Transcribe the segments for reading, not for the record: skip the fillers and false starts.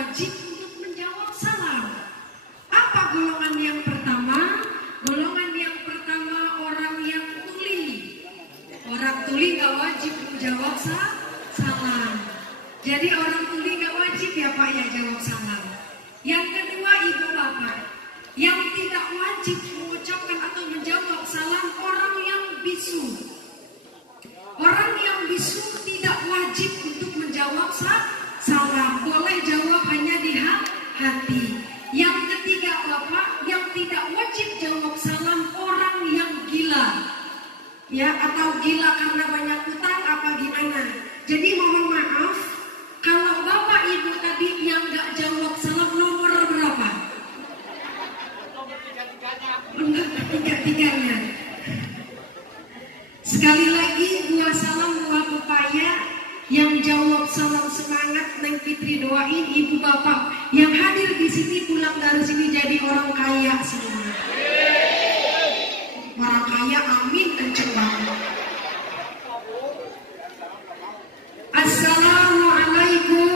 wajib untuk menjawab salam. Apa golongan yang pertama? Golongan yang pertama orang yang tuli. Orang tuli gak wajib menjawab salam. Jadi orang tuli gak wajib ya Pak ya jawab salam. Yang kedua ibu bapak. Yang tidak wajib mengucapkan atau menjawab salam orang yang bisu. Orang yang bisu tidak wajib untuk menjawab salam. Boleh jawab hanya di hati. Yang ketiga bapak, yang tidak wajib jawab salam orang yang gila. Ya, atau gila karena banyak utang apa gimana. Jadi mohon maaf, kalau bapak ibu tadi yang gak jawab salam nomor berapa? Nomor tiga-tiganya. Sekali lagi buah salam buah pepaya. Yang jawab salam semangat Neng Fitri doain ibu bapak yang hadir di sini pulang dari sini jadi orang kaya semua. Orang kaya amin kenceng banget. Assalamualaikum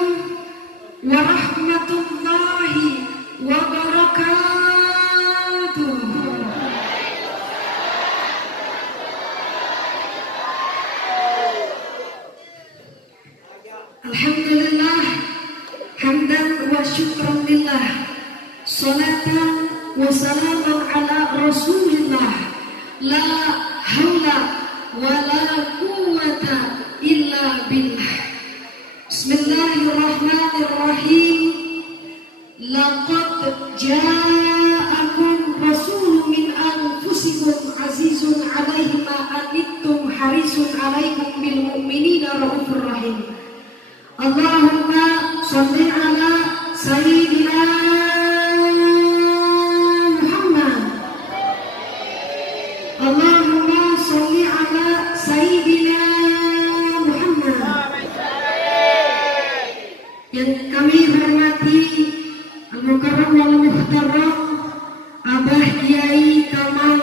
warahmatullahi wabarakatuh. Alhamdulillah hamdan wa syukran lillah salatan wa salaman ala rasulillah la haula wa la quwwata illa billah. Bismillahirrahmanirrahim. Laqad ja'akum rasulun min anfusikum azizun 'alaihi ma anittum harisun 'alaikum bil mu'minina raufur rahim. Allahumma sholli ala sayyidina Muhammad. Allahumma sholli ala sayyidina Muhammad. Yang kami hormati Al-Mukarram wal Muhtaram Abah Kiai Kamal,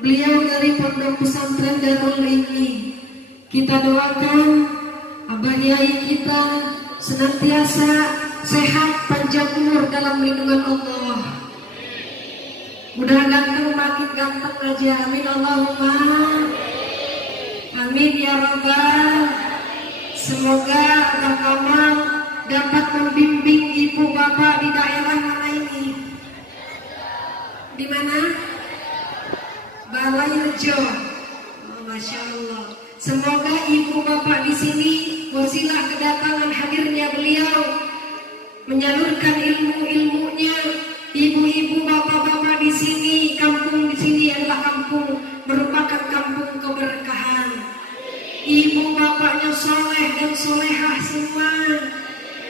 beliau dari Pondok Pesantren Darul Ilmi. Kita doakan Abah Yai kita senantiasa sehat panjang umur dalam lindungan Allah. Mudah ganteng makin ganteng aja. Amin Allahumma. Amin ya Rabbal. Semoga Abah Kamal dapat membimbing ibu bapak di daerah mana ini? Di mana? Balai Rejo. Oh, Masya Allah. Semoga ibu bapak di sini wasilah kedatangan hadirnya beliau menyalurkan ilmu-ilmunya. Ibu-ibu bapak-bapak di sini, kampung di sini adalah kampung merupakan kampung keberkahan. Ibu bapaknya soleh dan solehah semua.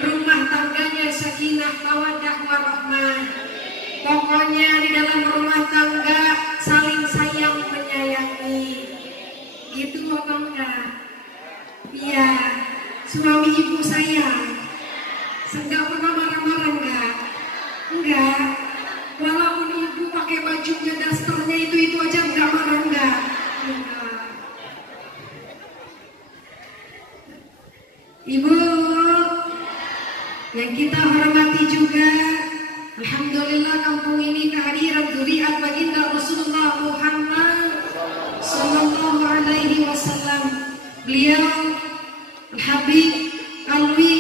Rumah tangganya sakinah mawaddah warahmah. Pokoknya di dalam rumah tangga saling sayang menyayangi. Itu apa enggak? Iya, suami ibu sayang. Enggak pernah marah-marah enggak? Enggak. Walaupun ibu pakai bajunya dasternya itu aja enggak marah enggak? Enggak. Ibu yang kita hormati juga, alhamdulillah kampung ini kehadiran dzuriat baginda Rasulullah Muhammad sallallahu alaihi wasallam. Beliau Al-Habib Alwi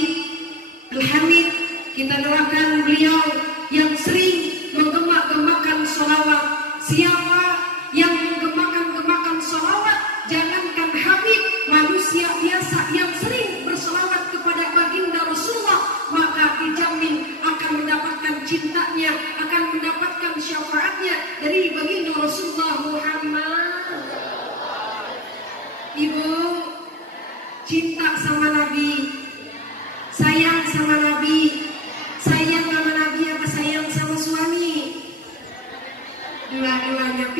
Al-Hamid, kita doakan beliau yang sering menggema-gemakan sholawat. Siapa yang menggemakan sholawat, jangankan Habib, manusia biasa yang sering bersolawat kepada baginda Rasulullah, maka dijamin akan mendapatkan cintanya, akan mendapatkan syafaatnya dari baginda Rasulullah Muhammad. Ibu cinta sama Nabi, sayang sama Nabi, sayang sama Nabi apa sayang sama suami? Dua-duanya.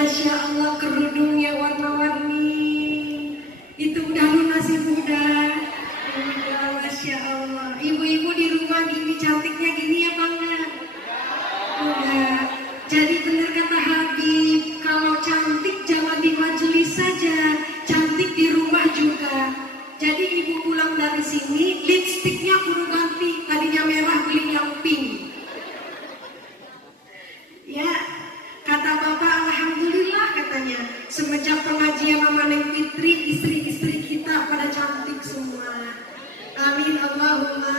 Masya Allah, kerudungnya warna-warni. Itu udah lunasin udah. Masya Allah. Ibu-ibu di rumah gini cantiknya gini ya Bang? Udah. Jadi benar kata Habib, kalau cantik jangan di majelis saja, cantik di rumah juga. Jadi ibu pulang dari sini, lipstiknya kudu ganti, tadinya merah beli yang pink. Ya, kata bapak alhamdulillah katanya, semenjak pengajian sama Neng Fitri, istri-istri kita pada cantik semua. Amin Allahumma.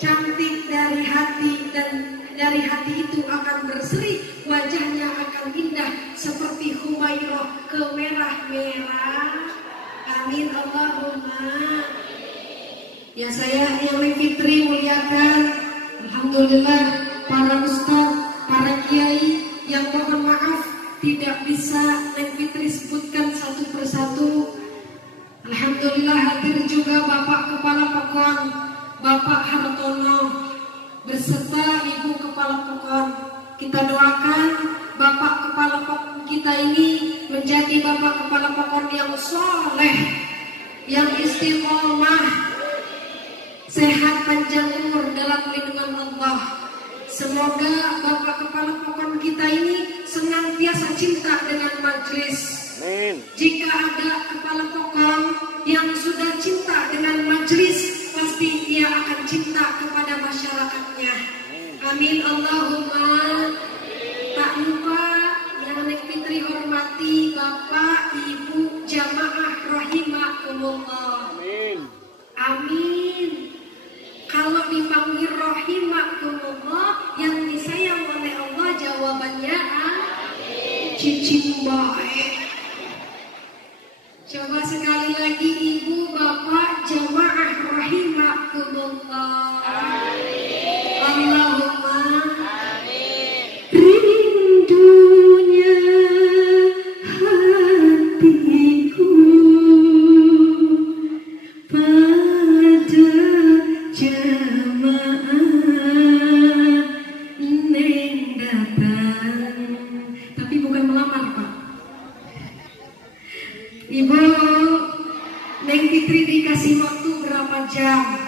Cantik dari hati, dan dari hati itu akan berseri, wajahnya akan indah seperti Humairah kemerah-merah. Amin Allahumma. Ya saya yang Neng Fitri muliakan, alhamdulillah para ustaz, para kiai yang mohon maaf tidak bisa Neng Fitri sebutkan satu persatu. Alhamdulillah hadir juga Bapak Kepala Pekon, Bapak Hartono, beserta Ibu Kepala Pekon. Kita doakan Bapak Kepala Pekon kita ini menjadi Bapak Kepala Pekon yang soleh, yang istiqomah, sehat panjang umur dalam lindungan Allah. Semoga Bapak Kepala Pekon kita ini senantiasa cinta dengan majelis. Amin. Jika ada kepala pokon yang sudah cinta dengan majelis, pasti ia akan cinta kepada masyarakatnya. Amin Allahumma. Tak lupa yang Neng Fitri hormati Bapak Ibu jamaah rahimakumullah. Amin. Amin. Kalau dipanggil rahimakumullah, yang disayang oleh Allah jawabannya cicing baik. Coba sekali lagi Ibu Bapak jamaah rahimakumullah. Amin. Allahumma. Amin. Rindunya hatiku pada jamaah Neng datang. Tapi bukan melamar Pak. Ibu, Neng Fitri dikasih waktu berapa jam?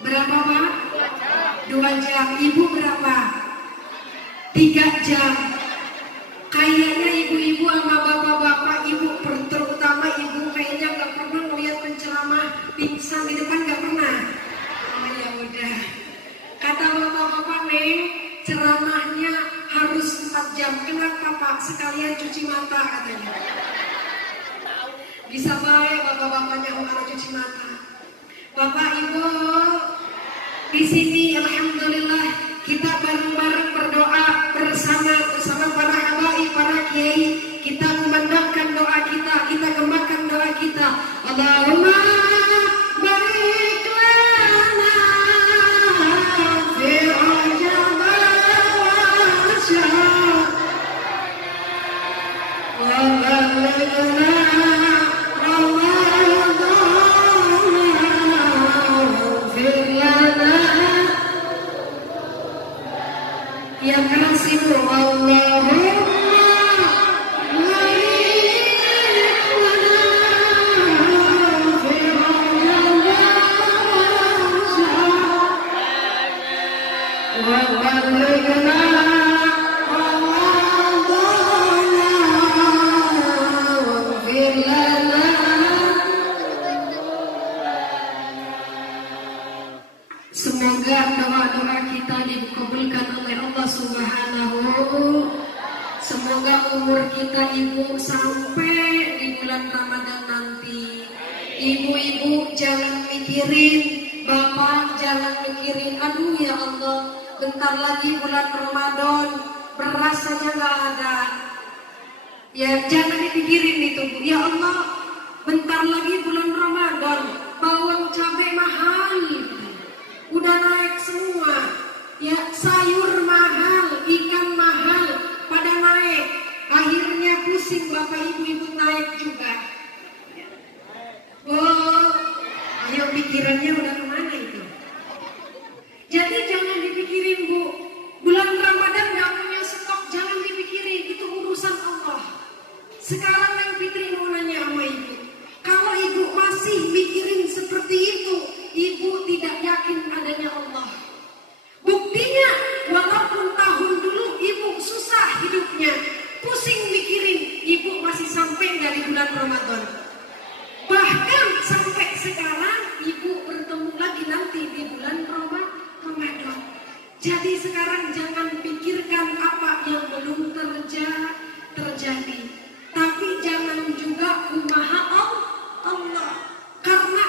Berapa Pak? 2 jam. Ibu berapa? 3 jam. Kayaknya ibu-ibu sama bapak-bapak, ibu terutama ibu kayaknya nggak pernah melihat penceramah pingsan di depan, nggak pernah. Oh ya udah. Kata bapak-bapak Neng, ceramahnya harus 4 jam. Kenapa Pak? Sekalian cuci mata katanya. Bisa baik bapak-bapaknya orang cuci mata. Bapak Ibu, di sini alhamdulillah kita bareng-bareng berdoa bersama para habaib, para kiai. Kita memandangkan doa kita, kita kembangkan doa kita. Allahumma barik lana fi Rajab wa Sya'ban wa balighna yang keras itu Allahumma semoga doa-doa kita dikabulkan oleh Allah Subhanahu. Semoga umur kita Ibu sampai di bulan Ramadan nanti. Ibu-ibu jangan mikirin, bapak jangan mikirin, aduh ya Allah, bentar lagi bulan Ramadan, beras saja nggak ada. Ya jangan dipikirin itu Bu. Ya Allah, bentar lagi bulan Ramadan, bawang cabai mahal, udah naik semua. Ya sayur mahal, ikan mahal, pada naik. Akhirnya pusing bapak ibu-ibu naik juga. Oh, ayo pikirannya udah kemana itu? Jadi jangan dipikirin Bu. Bulan Ramadan nggak punya stok, jangan dipikirin. Itu Sekarang Neng Fitri mau nanya sama ibu, kalau ibu masih mikirin seperti itu, ibu tidak yakin adanya Allah. Buktinya, walaupun tahun dulu ibu susah hidupnya, pusing mikirin, ibu masih sampai dari bulan Ramadan. Bahkan sampai sekarang ibu bertemu lagi nanti di bulan Ramadan. Jadi sekarang jangan pikirkan apa yang belum terjadi. Tapi jangan juga kumaha Allah. Karena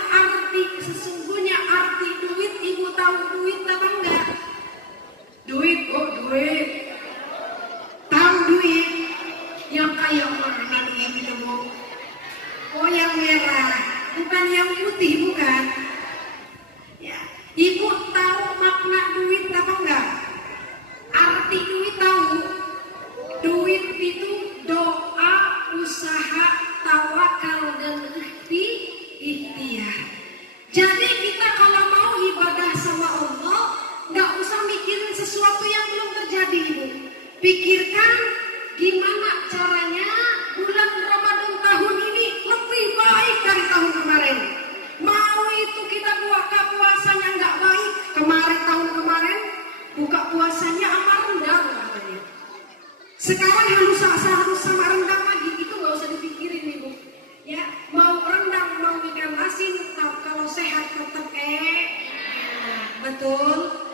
sesungguhnya arti duit, ibu tahu duit apa enggak? Duit. Tahu duit yang kayak warna ini mau. Oh yang merah, bukan yang putih, bukan? Ya, ibu tahu makna duit apa enggak? Arti duit tahu? Duit itu doa, usaha, tawakal dan ikhtiar. Jadi kita kalau mau ibadah sama Allah, nggak usah mikirin sesuatu yang belum terjadi, ibu. Pikirkan gimana caranya bulan Ramadan tahun ini lebih baik dari tahun kemarin. Mau itu kita buka puasanya nggak baik, tahun kemarin buka puasanya amat rendang katanya. Sekarang harus sama rendang lagi, itu nggak usah dipikirin ibu. Ya, mau rendang, mau ikan asin, kalau sehat tetap betul.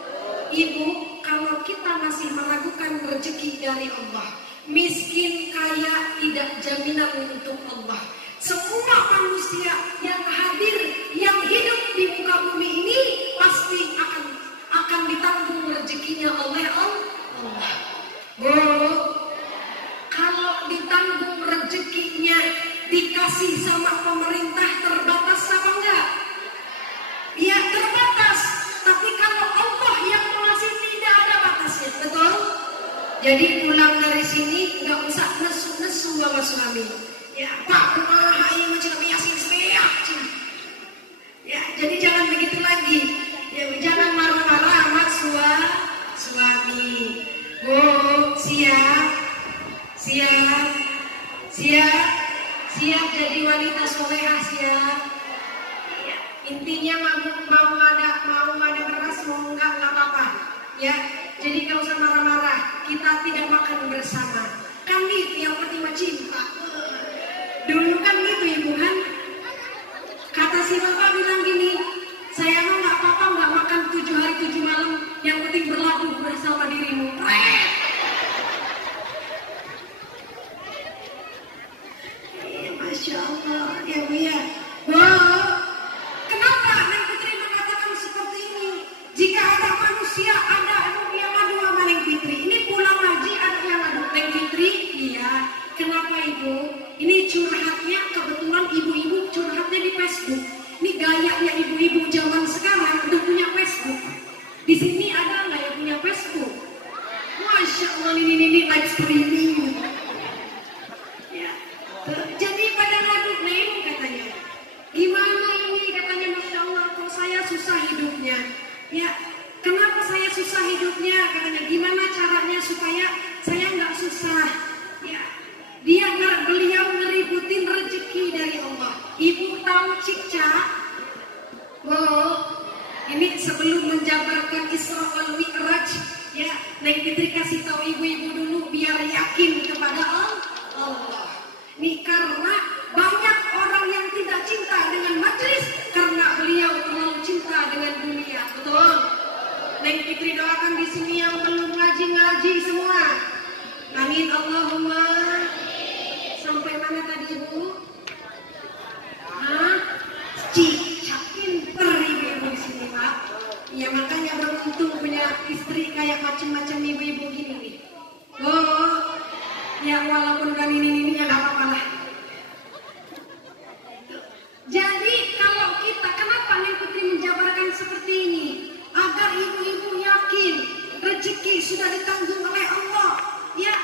Ibu, kalau kita masih meragukan rezeki dari Allah, miskin kaya tidak jaminan untuk Allah. Semua manusia yang hadir, yang hidup di muka bumi ini pasti akan ditanggung rezekinya oleh Allah. Bu, kalau ditanggung rezekinya dikasih sama pemerintah terbatas apa enggak? Ya terbatas. Tapi kalau Allah yang mengasih tidak ada batasnya, betul? Jadi pulang dari sini nggak usah nesu-nesu sama suami. Ya Pak, rumah hai macam yasin semeyak. Ya jadi jangan begitu lagi. Ya jangan marah-marah sama suami. Bu, siap jadi wanita solehah, siap. Ya, intinya mau ada beras, mau enggak apa-apa. Ya, jadi nggak usah marah-marah. Kita tidak makan bersama. Kan gitu yang penting cinta. Dulu kan gitu ibu kan. Kata si bapak bilang gini, saya mah nggak apa-apa nggak makan 7 hari 7 malam. Yang penting berlabuh bersama dirimu. Masya Allah, ya Bu ya. Kenapa Neng Fitri mengatakan seperti ini? Jika ada manusia, ada yang adu sama Neng Fitri. Ini pulang haji ada yang adu Neng Fitri? Iya. Kenapa Ibu? Ini curhatnya, kebetulan ibu-ibu curhatnya di Facebook. Ini gayanya ibu-ibu zaman sekarang udah punya Facebook. Di sini ada nggak yang punya Facebook? Masya Allah, ini live streaming. Ya. Jadi pada ngadu Neng katanya, gimana ini katanya, Masya Allah kok saya susah hidupnya. Ya, kenapa saya susah hidupnya katanya, gimana caranya supaya saya nggak susah. Ya, beliau ngeributin rezeki dari Allah. Ibu tahu Cikca? Ini sebelum menjabarkan Isra wal Mi'raj, ya Neng Fitri kasih tahu ibu-ibu dulu biar yakin kepada Allah. Ini karena banyak orang yang tidak cinta dengan majelis karena beliau terlalu cinta dengan dunia, betul? Neng Fitri doakan di sini yang belum ngaji semua. Amin Allahumma. Sampai mana tadi ibu? Cica pinter ibu-ibu di sini Pak. Ya makanya beruntung punya istri kayak macam-macam ibu-ibu gini nih. Ya walaupun kan ini ya nggak apa-apa lah. Jadi kalau kita, kenapa Neng Putri menjabarkan seperti ini? Agar ibu-ibu yakin rezeki sudah ditanggung oleh Allah. Ya,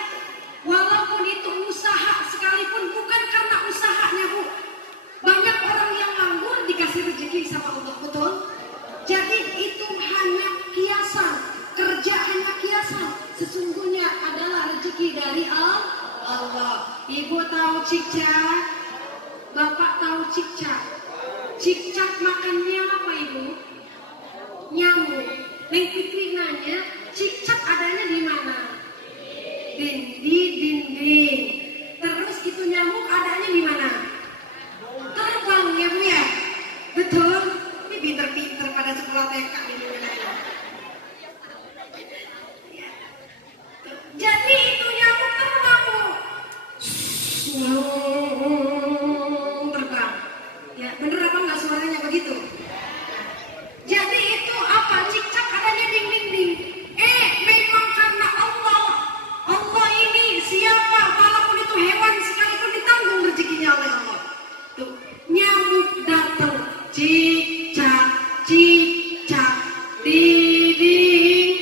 walaupun itu usaha sekalipun, bukan karena usahanya Bu. Banyak orang yang nganggur dikasih rezeki sama Allah, betul? Jadi itu hanya kiasan, kerja hanya kiasan. Sesungguhnya adalah rezeki dari Allah. Ibu tahu cicak? Bapak tahu cicak? Cicak makannya apa ibu? Nyamuk. Neng Fitri nanya, cicak adanya di mana? Di dinding. Terus itu nyamuk adanya di mana? Terbang ya bu ya? Betul? Ini pinter-pinter pada sekolah TK ini. Jadi itu nyamuk terbang bu. Terbang. Ya bener apa nggak suaranya begitu? Jadi itu apa? Cicak adanya di dinding. Memang karena Allah. Allah ini siapa? Walaupun itu hewan sekalipun ditanggung rezekinya oleh Allah. Tuh, nyamuk datang. Cicak, cicak, dinding.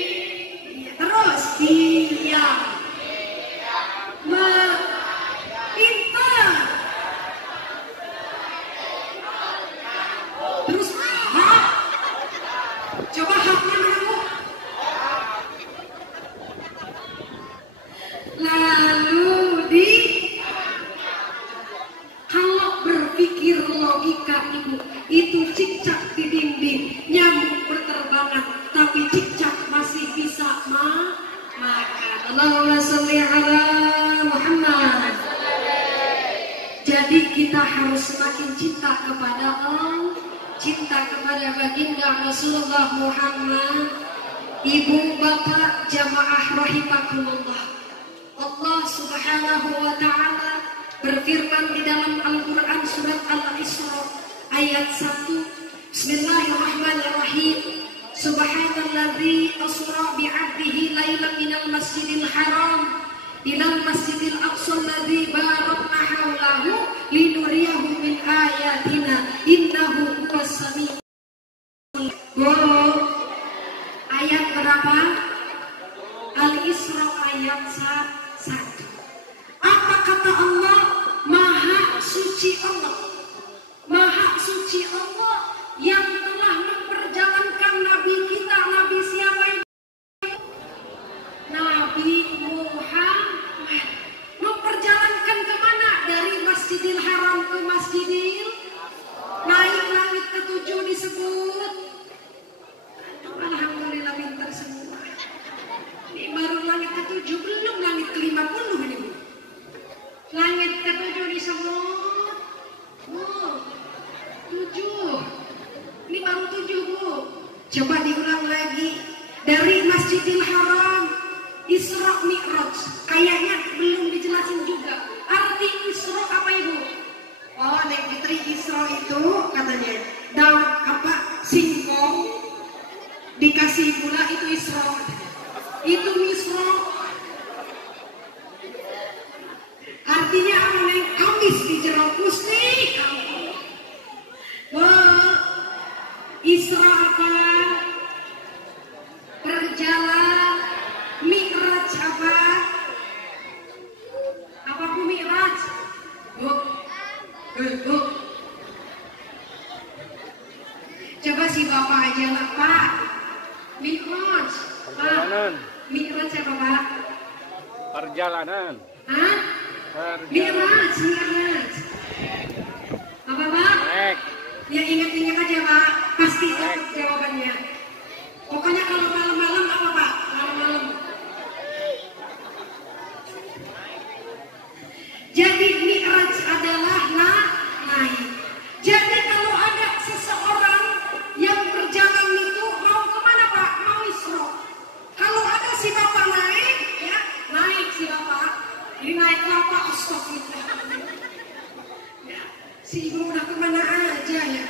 Ya, terus diam. Pintar. Terus hap. Coba hapnya mana bu? Lalu kalau berpikir logika ibu, itu cicak di dinding, nyamuk berterbangan, tapi cicak masih bisa makan. Allahumma sholli ala Muhammad. Jadi kita harus semakin cinta kepada Allah, cinta kepada baginda Rasulullah Muhammad. Ibu bapak jamaah rahimakumullah. Allah subhanahu wa ta'ala berfirman di dalam Al-Quran surat Al-Isra ayat 1. Bismillahirrahmanirrahim. Subhanalladzi asra bi'abdihi laylan minal masjidil haram ilal masjidil aqsa alladzi barakna haulahu linuriyahu min ayatina innahu huwas samiul. Ayat berapa? Al-Isra ayat 1. Apa kata Allah? Maha suci Allah. Maha suci Allah yang telah memperjalankan Nabi kita. Nabi siapa itu? Nabi Muhammad. Memperjalankan kemana? Dari Masjidil Haram ke Masjidil. Naik langit ke-7 disebut. Alhamdulillah pintar semua. Ini baru langit ke-7, belum langit ke-50 ini bu. Langit ke-7 disebut 7. Ini baru 7 bu. Coba diulang lagi. Dari Masjidil Haram Isra Mi'raj. Kayaknya belum dijelasin juga. Arti Isra apa ibu? Oh, Neng Fitri, Isra itu katanya singkong dikasih gula itu Isra. Itu Isra. Artinya apa Neng? Kamis di jero Gusti. Isra apa? Berjalan. Mi'raj apa? Apa bu Mi'raj? Bu. Coba si bapak aja lah pak. Mi'raj. Perjalanan. Mi'raj apa pak? Perjalanan. Hah? Mi'raj. Apa pak? Naik. Ya ingat-ingat aja pak. Pasti tahu jawabannya. Pokoknya kalau malam-malam nggak apa-apa. Malam-malam. Jadi Mi'raj adalah naik. Jadi kalau ada seseorang yang berjalan itu mau kemana pak? Mau Isra. Kalau ada si bapak naik, ya naik si bapak. Ini naik apa? Astagfirullah. Ya, si ibu udah kemana aja ya.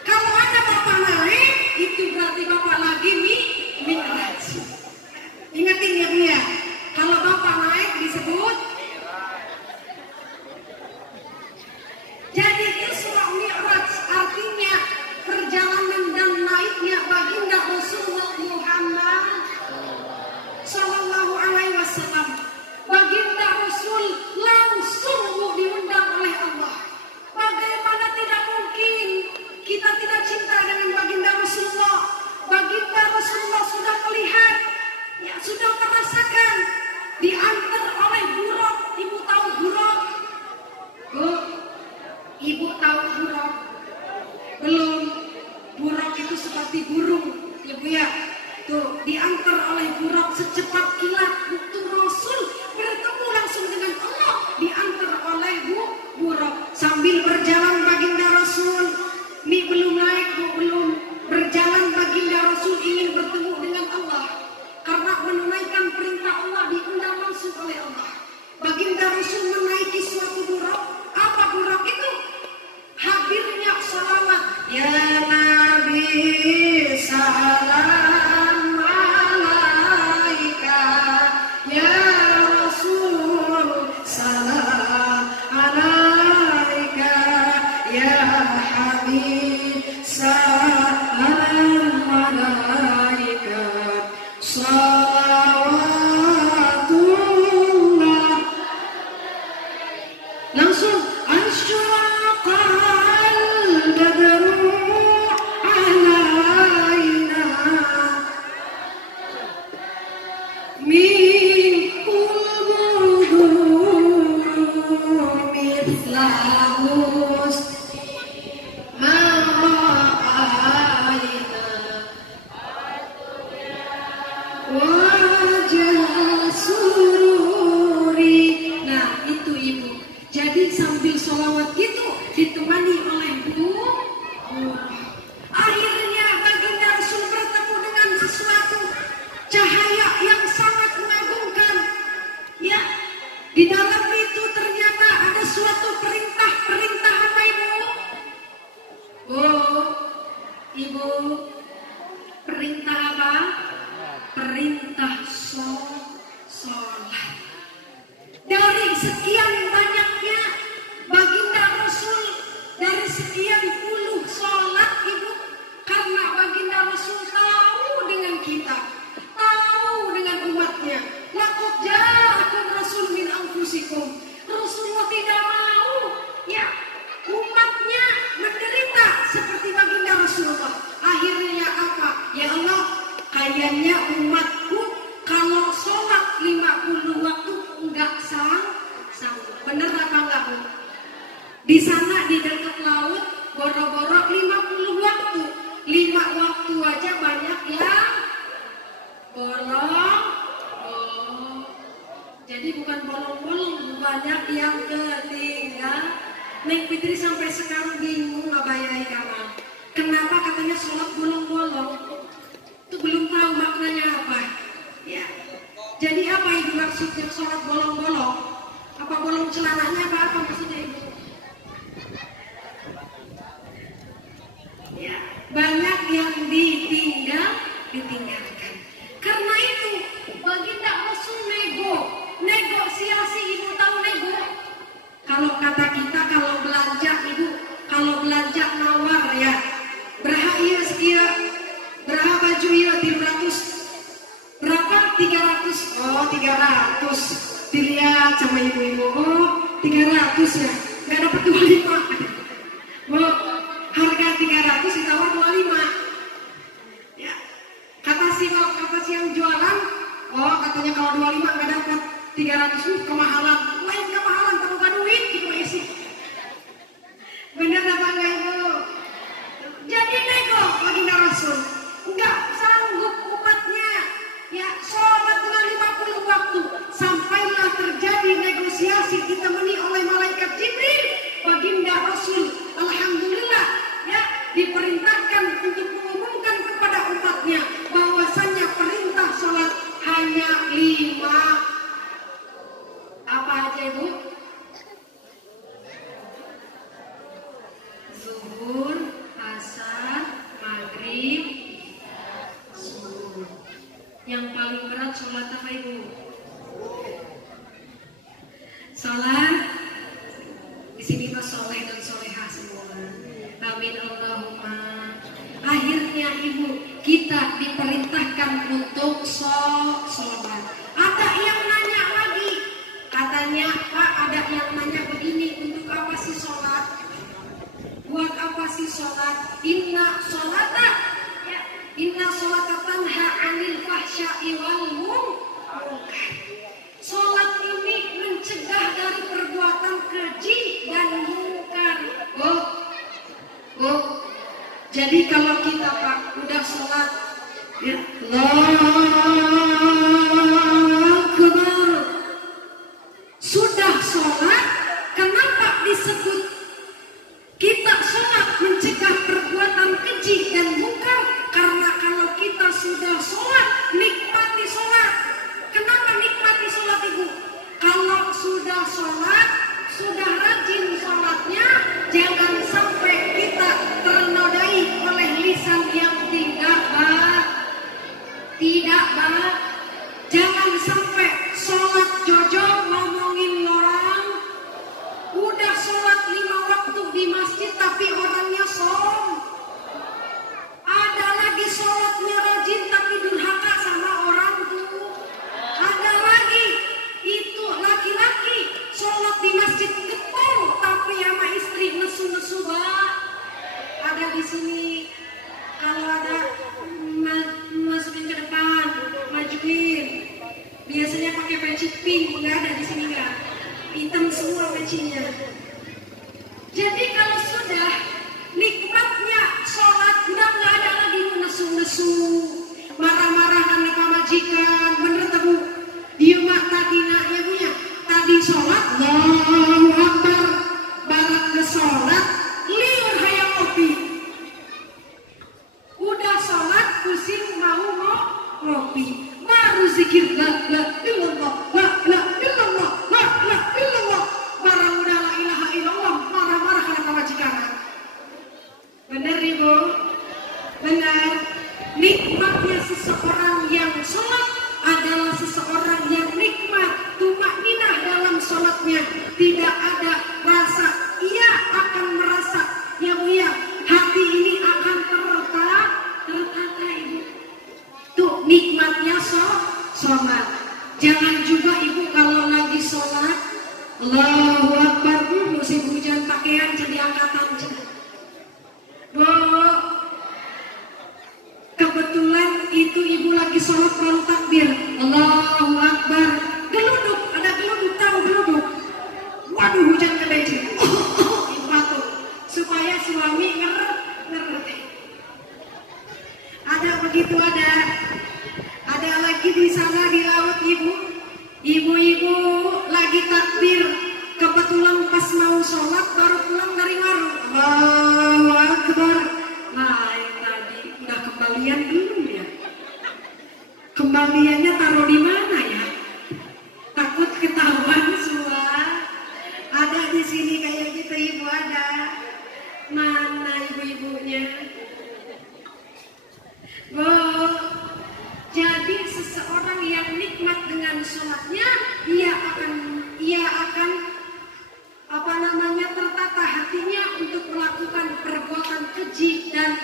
Kalau ada bapak naik, itu berarti bapak lagi Mi'raj. Ingatin ya bu ya. Kalau bapak naik disebut. Jadi Isra Mi'raj artinya perjalanan dan naiknya baginda Rasulullah Muhammad Sallallahu Alaihi Wasallam. Baginda Rasul langsung diundang oleh Allah. Bagaimana tidak mungkin kita tidak cinta dengan baginda Rasulullah? Baginda Rasulullah sudah melihat, ya sudah merasakan diantar oleh buruk Rasul menaiki suatu buruk. Apa buruk itu? Hadirnya salawat. Ya Nabi salam alaika, ya Rasul salam alaika, ya Habib salam alaika, salawatullah. Langsung asyraqal badru alaina min kulbudur mithlahus ma'aina wajah sururi. Nah itu ibu, jadi sambil sholawat gitu ditemani oleh burung. Akhirnya baginda Rasul bertemu dengan sesuatu cahaya yang sangat mengagumkan. Ya, di dalam itu ternyata ada suatu perintah apa ibu? Oh, ibu, perintah apa? Perintah sholat. Dari sekian banyaknya baginda Rasul, dari sekian puluh sholat ibu, karena baginda Rasul tahu dengan kita, tahu dengan umatnya. Laqad ja'akum rasul min anfusikum. Rasulullah tidak mau ya umatnya menderita seperti baginda Rasulullah. Akhirnya apa? Ya Allah, kayaknya umatku kalau sholat 50 waktu enggak sanggup. Bener apa enggak bu? Di sana di dekat laut boro-boro 50 waktu. 5 waktu aja banyak yang bolong. Jadi bukan bolong-bolong, banyak yang ketinggal. Neng Fitri sampai sekarang bingung ngabayai kamar. Kenapa katanya sholat bolong-bolong? Itu belum tahu maknanya apa. Ya. Jadi apa ibu maksudnya sholat bolong-bolong? Apa bolong celananya apa maksudnya ibu? Ya, banyak yang ditinggalkan. Karena itu baginda Rasul negosiasi ibu tahu nego. Kalau kata kita kalau belanja ibu, kalau belanja nawar ya. Berapa iya sekian? Berapa baju iya 300? Berapa? 300. Oh 300. Dilihat sama ibu-ibu. Oh 300 ya. Gak dapat 25. Oh harga 300 ditawar 25. Ya. Kata si yang jualan, oh katanya kalau 25 gak dapat 300 kemahalan. Lain kemahalan kalau gak duit gitu isi. Bener apa enggak ibu? Jadi nego baginda Rasul. Enggak sanggup umatnya ya sholat dengan 50 waktu. Sampailah terjadi negosiasi ditemani oleh malaikat Jibril. Baginda Rasul alhamdulillah ya diperintahkan untuk mengumumkan kepada umatnya bahwasanya perintah sholat hanya 5. Apa aja ibu? Zuhur, asar, maghrib, subuh. Yang paling berat sholat apa ibu? Sholat di sini mas soleh dan soleha semua. Amin Allahumma. Akhirnya ibu kita diperintahkan untuk sholat. Ada yang nanya lagi, katanya Pak ada yang nanya begini, untuk apa sih sholat? Buat apa sih sholat? Inna sholata ya, inna sholata tanha anil fahsya'i wal munkar. Sholat ini mencegah dari perbuatan keji dan mungkar. Jadi kalau kita Pak udah sholat ya, Allahu Akbar, sudah sholat, kenapa disebut kita sholat mencegah perbuatan keji dan mungkar? Karena kalau kita sudah sholat, nikmati sholat. Kenapa nikmati sholat ibu? Kalau sudah sholat Jangan sampai kita ternodai oleh lisan yang tidak baik. Jangan sampai sholat jojo ngomongin orang. Udah sholat 5 waktu di masjid tapi orangnya som. Ada lagi sholatnya rajin tapi durhaka sama orang tuh. Ada lagi itu laki-laki sholat di masjid getol tapi sama istri nesu-nesu bak. Ada di sini kalau ada masukin ke depan, majuin. Biasanya pakai peci pink, nggak ada di sini nggak. Hitam semua pecinya. Jadi kalau sudah nikmatnya sholat udah nggak ada lagi nesu-nesu, marah-marah karena pamajikan. Bener tak bu? Dia mak tadi nak ya bu ya. Tadi sholat, Allahu Akbar. Barang ke sholat, liur hayang kopi. Udah sholat, pusing mau ngopi. Baru zikir la illallah, la illallah, la illallah. Barang udah la ilaha illallah, marah-marah karena pamajikan. Benar ibu? Benar. Nikmatnya seseorang yang sholat adalah seseorang yang nikmat tumakninah dalam sholatnya. Tidak ada rasa, ia akan merasa ya bu ya, hati ini akan tertata ibu. Tuh nikmatnya sholat. Jangan juga ibu kalau lagi sholat Allahu Akbar musim hujan pakaian jadi angkatan. Bu, kebetulan itu ibu lagi sholat baru takbir Allahu Akbar. Geluduk, ada geluduk, tahu geluduk? Waduh hujan gede. Ibu batuk supaya suami ngerti. Ada begitu ada lagi di sana di laut ibu lagi takbir, kebetulan pas mau sholat baru pulang dari warung. Allahu Akbar. Nah yang tadi udah kembalian belum ya? Kembaliannya taruh di mana ya? Takut ketahuan semua. Ada di sini kayak gitu ibu ada. Mana ibu-ibunya? Bu, jadi seseorang yang nikmat dengan sholatnya, ia akan tertata hatinya untuk melakukan perbuatan keji dan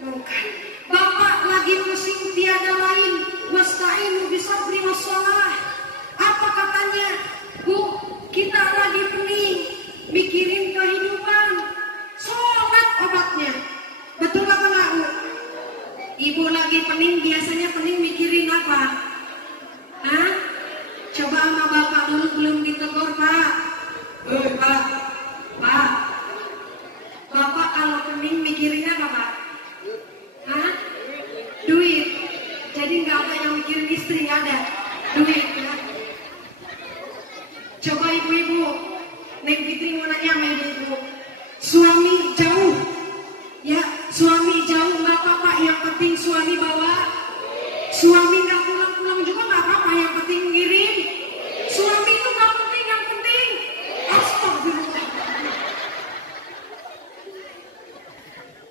mungkar. Bapak lagi pusing tiada lain, wasta'inu bisabri wassalah. Apa katanya? Bu, kita lagi pening, mikirin kehidupan. Sholat obatnya. Betul apa enggak bu? Ibu lagi pening, biasanya pening mikirin apa? Hah? Coba sama bapak dulu belum ditegur pak. Pak. Bapak kalau pening mikirin apa pak? Hah? Duit. Jadi nggak ada yang mikirin istri, ada duit. Ya? Coba ibu-ibu, Neng Fitri mau nanya sama ibu-ibu. Suami jauh, ya suami jauh nggak apa-apa, yang penting suami bawa. Suami nggak pulang-pulang juga nggak apa-apa, yang penting ngirim. Suami itu nggak penting, yang penting astagfirullah.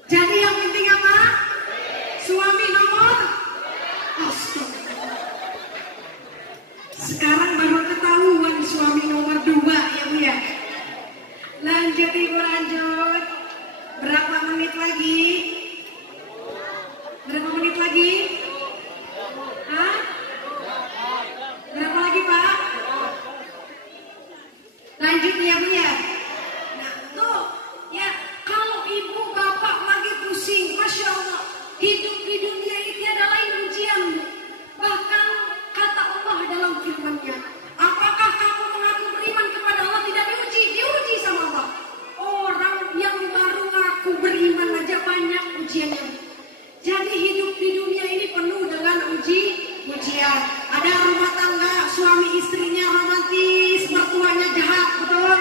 Jadi yang penting apa? Suami nomor astagfirullah. Sekarang baru ketahuan suami nomor 2 ya bu ya. Lanjut ibu lanjut. Berapa menit lagi? Berapa menit lagi? Hah? Berapa lagi pak? Lanjut ya bu ya. Nah tuh ya, kalau ibu bapak lagi pusing, masya Allah, hidup di dunia ini tiada lain ujian. Bahkan kata Allah dalam firman-Nya, apakah kamu mengaku beriman kepada Allah tidak diuji? Diuji sama Allah. Orang yang baru ngaku beriman aja banyak ujiannya. Jadi hidup di dunia ini penuh dengan ujian. Ada rumah tangga, suami istrinya romantis, mertuanya jahat, betul?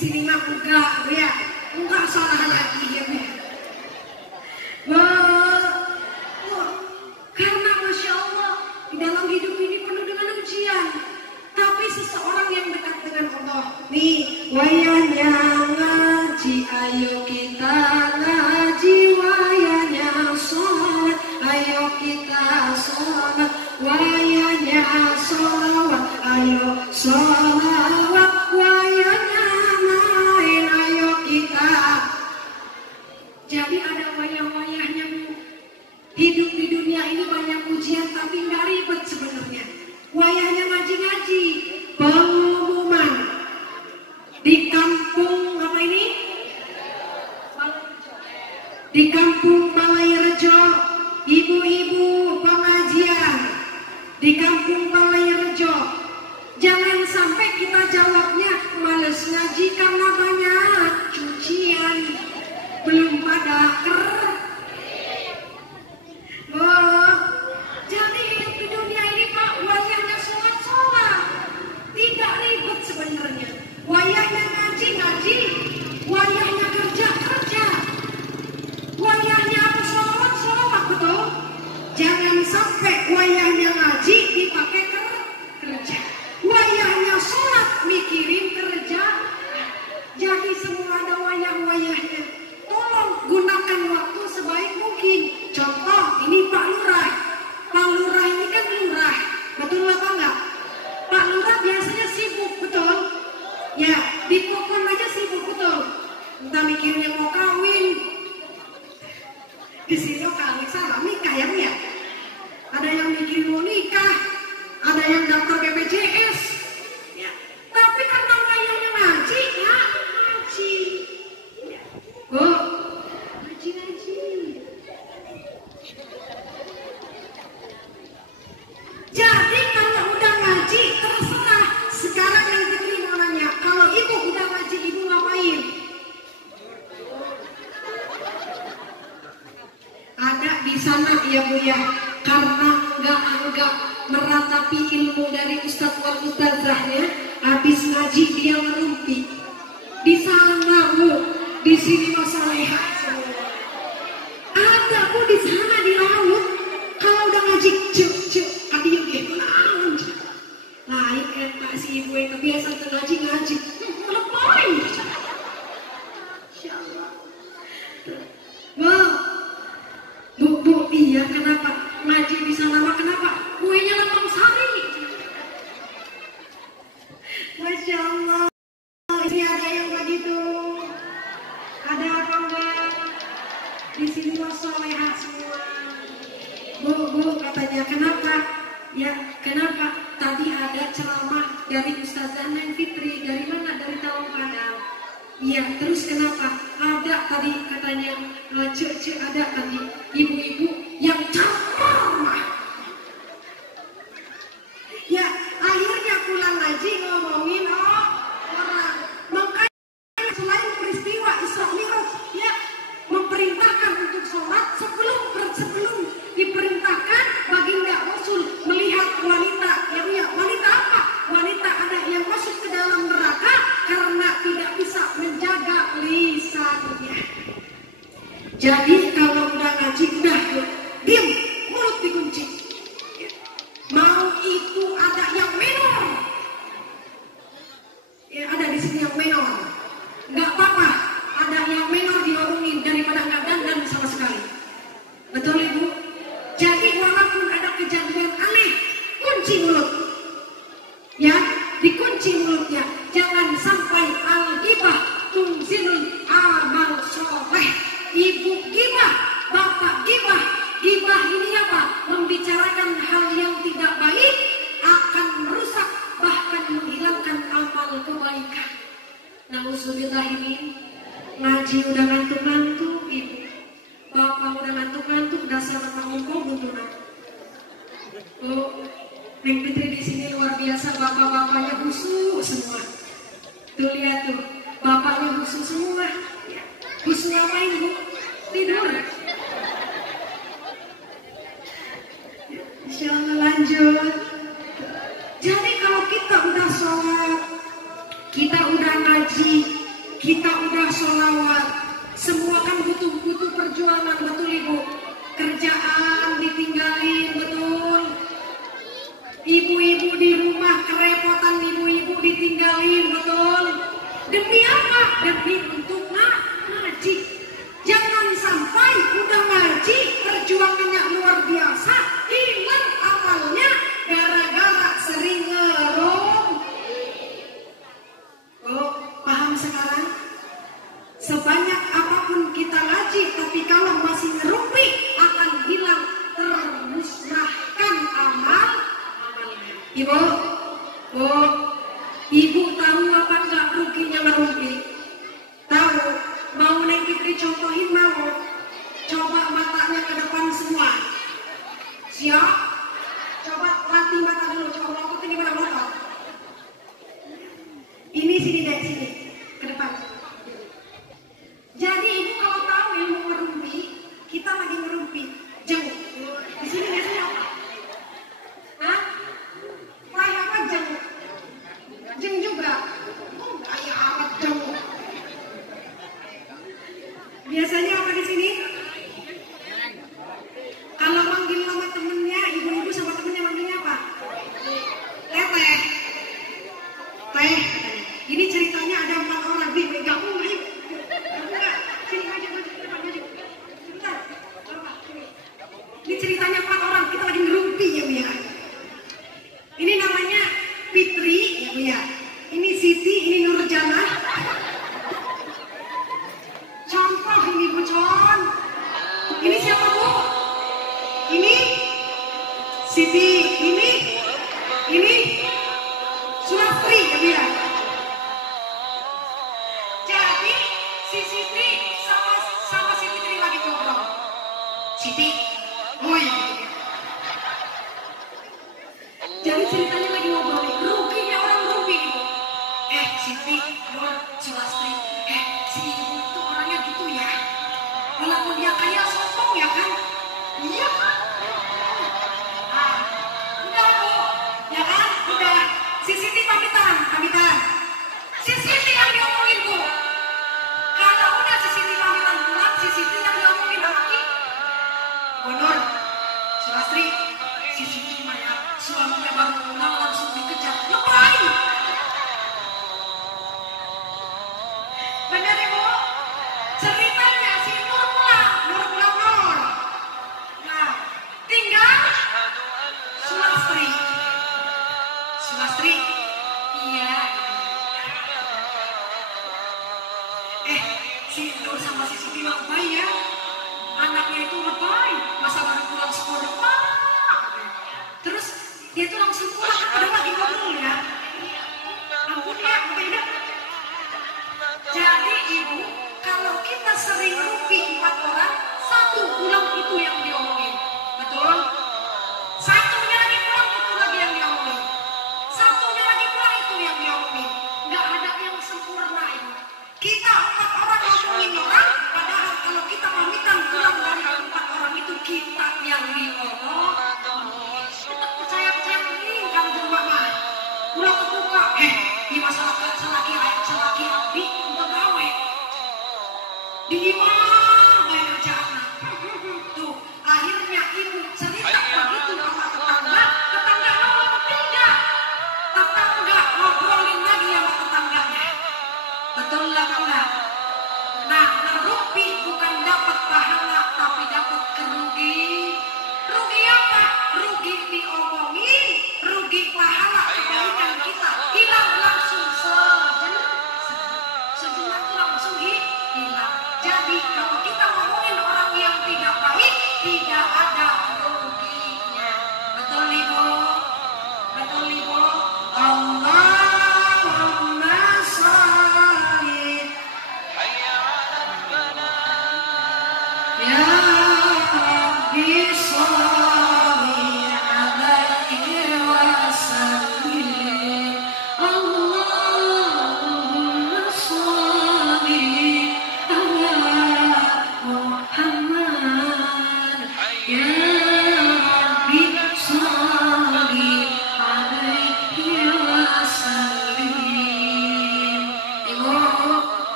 sini mah enggak, Bu ya. Enggak salah lagi ya, Bu. Wah, karena Masya Allah di dalam hidup ini penuh dengan ujian. Tapi seseorang yang dekat dengan Allah, nih wayahnya ngaji, ayo kita ngaji, wayahnya sholat, ayo kita sholat, wayahnya sholawat, ayo sholawat, wayahnya main, ayo kita. Jadi ada wayah-wayahnya, Bu. Hidup di dunia ini banyak ujian tapi nggak ribet sebenarnya. Wayahnya ngaji-ngaji, pengumuman di kampung apa ini? Di kampung Balairejo, ibu-ibu pengajian di kampung Balairejo. Jangan sampai kita jawabnya males ngaji karena banyak cucian, belum pada Oh, jadi hidup di dunia ini Pak, wayahnya sholat-sholat, tidak ribet sebenarnya. Wayahnya ngaji-ngaji, wayahnya kerja-kerja, wayahnya apa sholawat-sholawat, betul? Jangan sampai wayahnya ngaji dipakai kerja, wayahnya sholat mikirin kerja. Jadi semua ada wayah-wayahnya. Tolong gunakan waktu sebaik mungkin. Contoh, ini Pak Lurah. Pak Lurah ini kan lurah. Betul apa enggak? Pak Lurah biasanya sibuk, betul? Ya, di Kokon aja sibuk, betul? Entah mikirnya mau kawin. Di sini kawin, salah nikah ya, Bu ya? Ada yang mikirin mau nikah. Ada yang daftar BPJS. Ya. Tapi karena wayahnya ngaji, ya ngaji. Ya. Bu, ngaji-ngaji. Jadi kalau udah ngaji terserah. Sekarang yang Fikri mau nanya, kalau ibu udah ngaji, ibu ngapain? Ada di sana ya, Bu ya. Karena nggak anggap meratapi ilmu dari Ustadz wal Ustadzahnya, habis ngaji dia merumpi. Di sana, Bu, di sini masalahnya. Ada, Bu, di sana di laut. Kalau udah ngaji, cuk, adio gitu naon. Lain eta si ibu yang kebiasaan ngaji. Ngapain? Insyaallah. Bu, iya kenapa? Ngaji di sana mah kenapa? Kuenya lempeng sari. Masya Allah. Ini ada yang begitu. Ada apa enggak? Di sini mah solehat semua. Bu, katanya kenapa? Ya, kenapa? Tadi ada ceramah dari Ustazah Neng Fitri. Dari mana? Dari Tawang Padang. Iya, terus kenapa? Ada tadi katanya, cek ada tadi ibu-ibu yang campur. Ya, akhirnya pulang ngaji ngomongin orang. Makanya selain peristiwa Isra Mi'raj, ya, memerintahkan untuk sholat sebelum diperintahkan baginda Rasul melihat wanita. Ya, wanita apa? Wanita ada yang masuk ke dalam neraka karena tidak bisa menjaga lisannya. Jadi kalau udah ngaji, udah diam, mulut dikunci. Mau itu ada yang menor, ya ada di sini yang menor, nggak apa-apa. Ada yang menor diomongin daripada nggak dandan sama sekali. Betul Ibu? Jadi walaupun ada kejadian aneh, kunci mulut. Ya, dikunci mulutnya. Jangan sampai al-ghibah tunzilul amal soleh. Ibu ghibah, bapak ghibah. Ghibah ini apa? Membicarakan hal yang tidak baik akan merusak, bahkan menghilangkan amal kebaikan. Nauzubillah, ini ngaji udah ngantuk-ngantuk, Ibu. Bapak udah ngantuk-ngantuk, dasar ngomong buntunan. Oh, Neng Fitri di sini luar biasa, bapak-bapaknya khusus semua. Tuh lihat tuh, bapaknya khusus semua. Khusus ngapain, Bu? Tidur. Insya Allah lanjut. Jadi kalau kita udah sholat, kita udah ngaji, kita udah sholawat, semua kan butuh perjuangan, betul Ibu? Kerjaan ditinggalin, betul? Ibu-ibu di rumah kerepotan, ibu-ibu ditinggalin, betul? Demi apa? Demi untuk ngaji. Jangan sampai udah ngaji, perjuangannya luar biasa, hilang amalnya gara-gara sering ngerung. Oh, paham sekarang? Sebanyak apapun kita ngaji, tapi kalau masih ngerumpi akan hilang, termusnahkan amalnya. Ibu, Ibu tahu apa enggak ruginya ngerumpi? Tahu? Mau Neng Fitri contohin mau? Coba matanya ke depan semua. Siap? Coba latih mata dulu. Coba melotot gimana melotot? Ini sini deh, sini ke depan. Jadi Ibu kalau tahu ilmu ngerumpi, kita lagi ngerumpi. Jenguk. Di sini biasanya apa? Hah? Kayak apa jenguk? Jeng juga. Kayak apa jenguk? Biasanya apa di sini? Kalau manggil sama temennya, ibu-ibu sama temennya manggilnya apa? Teteh. Teh. Ini ceritanya ada 4 orang. Bi, megang ayo. Enggak. Sini maju ke depan, maju. Sebentar. Coba, sini. Ini ceritanya 4 orang. Kita lagi ngerumpi ya, Bu ya. Ini namanya Fitri, ya Bu ya. Ini Siti, ini Nurjana. Contoh ini Bu Con. Ini siapa Bu? Ini Siti. Ini Sulastri ya Bu ya. Jadi si Siti sama si Fitri lagi ngobrol. Siti, oh ya gitu ya. Jadi ceritanya lagi ngobrol nih. Ruginya orang rugi Ibu. Siti, Nur, Sulastri. Si Ibu itu orangnya gitu ya. Walaupun dia kaya sombong ya kan? Iya kan? Udah Bu, ya kan? Udah. Si Siti pamitan. Si Siti yang diomongin Bu. Kalau udah si Siti pamitan pulang, si Siti yang diomongin sama Ki. Bu Nur, Sulastri, si Siti mah ya, suaminya baru pulang langsung dikejar. Ngapain? Bener Ibu? Ceritanya si Nur pulang. Nah, tinggal Sulastri. Iya. Si Nur sama si Siti lebay ya. Anaknya itu lebay. Masa baru pulang sekolah Pak. Terus dia tuh langsung pulang. Ada lagi ngobrol ya. Ampun ya, beda. Jadi Ibu, kalau kita sering rugi 4 orang, 1 pulang itu yang diomongin. Betul? 1-nya lagi pulang, itu lagi yang diomongin. 1-nya lagi pulang, itu yang diomongin. Nggak ada yang sempurna Ibu. Kita 4 orang ngomongin orang, padahal kalau kita pamitan pulang dari 4 orang itu kita yang diomong. Tetap percaya ini, Kang Jumama.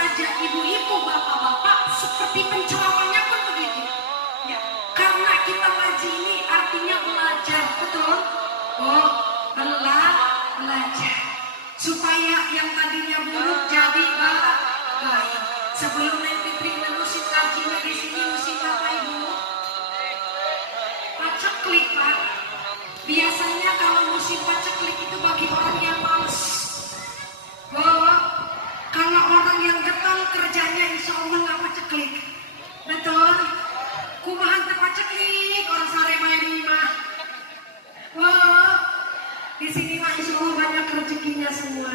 mengajak ibu-ibu, bapak-bapak seperti penceramahnya pun begitu. Ya, karena kita ngaji ini artinya belajar, betul? Oh, belajar supaya yang tadinya buruk jadi baik. Sebelum Neng Fitri menusin ngajinya di sini, musim apa ibu? Paceklik, Pak. Biasanya kalau musim paceklik itu bagi orang yang males. Oh, kalau orang yang getol kerjanya insya Allah nggak paceklik. Betul? Kumahan terpaceklik orang sare main rumah. Oh, di sini mah insya Allah banyak rezekinya semua.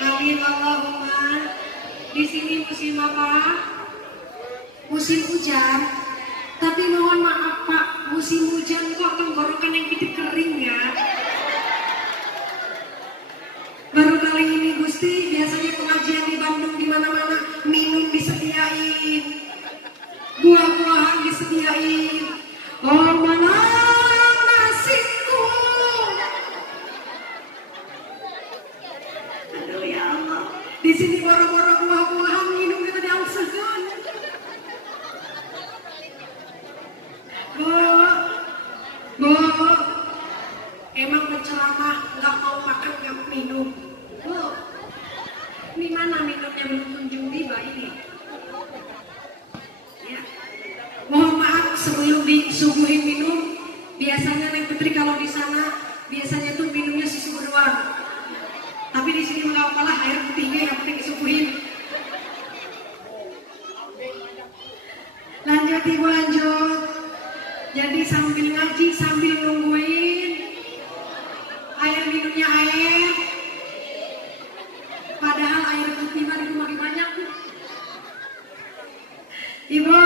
Amin Allahumma. Di sini musim apa? Musim hujan. Tapi mohon maaf Pak, musim hujan kok tenggorokan yang gede kering ya. Baru kali ini Gusti, biasanya pengajian di Bandung di mana-mana minum disediain, buah-buahan disediain. Oh mana nasibku. Aduh ya Allah, di sini boro-boro buah-buahan minum kita daun segan. Bu, emang penceramah nggak mau makan nggak mau minum. Bu, ini mana minumnya belum kunjung tiba ini? Ya, mohon maaf sebelum disuguhin minum. Biasanya Neng Putri kalau di sana biasanya tuh minumnya susu beruang. Tapi di sini nggak apalah, air putihnya yang penting disuguhin. Lanjut ibu, lanjut. Jadi sambil ngaji, sambil nungguin air minumnya air. Padahal air putih mah di rumah banyak. Ibu,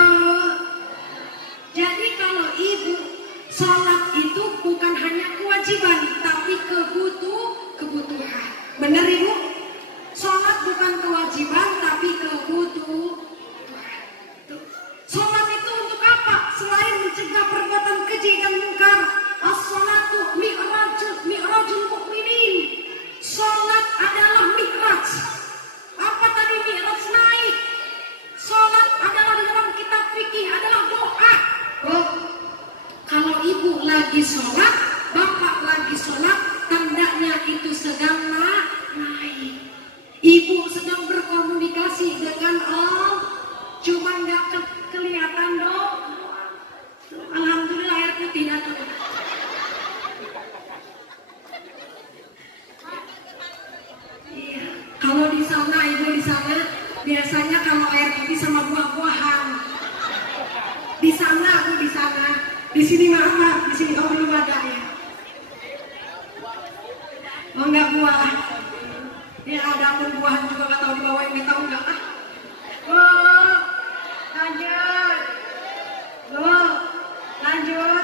jadi kalau ibu sholat itu bukan hanya kewajiban, tapi kebutuhan. Benar ibu? Sholat bukan kewajiban, tapi kebutuhan. Sholat itu untuk apa? Selain mencegah perbuatan keji dan mungkar. As-sholatu mi'rajul mu'minin. Sholat adalah mi'raj. Apa tadi mi'raj? Naik. Sholat adalah dalam kitab fikih adalah doa. Oh, kalau ibu lagi sholat, bapak lagi sholat, tandanya itu sedang naik. Ibu sedang berkomunikasi dengan Allah. Cuma nggak kelihatan dong. Alhamdulillah air putih datang. Iya. Kalau di sana ibu di sana biasanya kalau air putih sama buah-buahan. Di sana aku di sana. Di sini maaf, di sini oh belum ada ya. Oh nggak buah. Ya ada pun buahan juga nggak tahu dibawain, nggak tahu nggak ah. Oh. Lanjut. Loh, lanjut.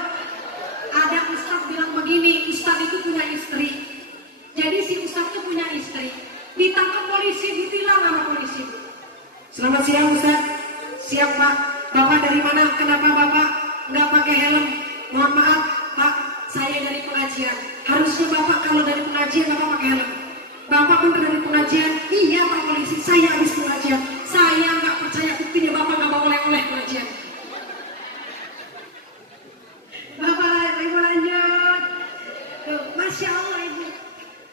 Ada ustadz bilang begini, ustadz itu punya istri. Jadi si ustadz itu punya istri. Ditangkap polisi, ditilang sama polisi. Selamat siang ustadz. Siap pak. Bapak dari mana? Kenapa bapak nggak pakai helm? Mohon maaf pak, saya dari pengajian. Harusnya bapak kalau dari pengajian bapak pakai helm. Bapak bener dari pengajian? Iya pak polisi, saya habis pengajian. Saya nggak percaya buktinya bapak nggak bawa oleh-oleh pengajian. Bapak ibu lanjut. Tuh, Masya Allah ibu.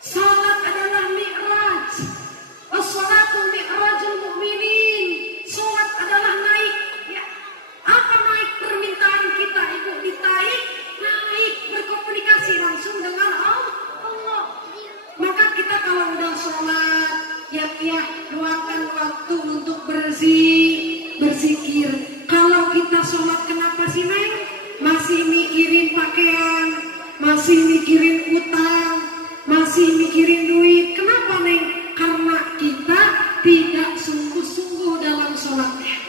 Salat adalah mi'raj. As-salatu mi'rajul mu'minin. Salat adalah naik. Ya. Apa naik permintaan kita ibu? Ditaik, naik berkomunikasi langsung dengan Allah. Maka kita kalau udah sholat, ya luangkan waktu untuk berzikir. Kalau kita sholat kenapa sih Neng? Masih mikirin pakaian, masih mikirin utang, masih mikirin duit. Kenapa Neng? Karena kita tidak sungguh-sungguh dalam sholatnya.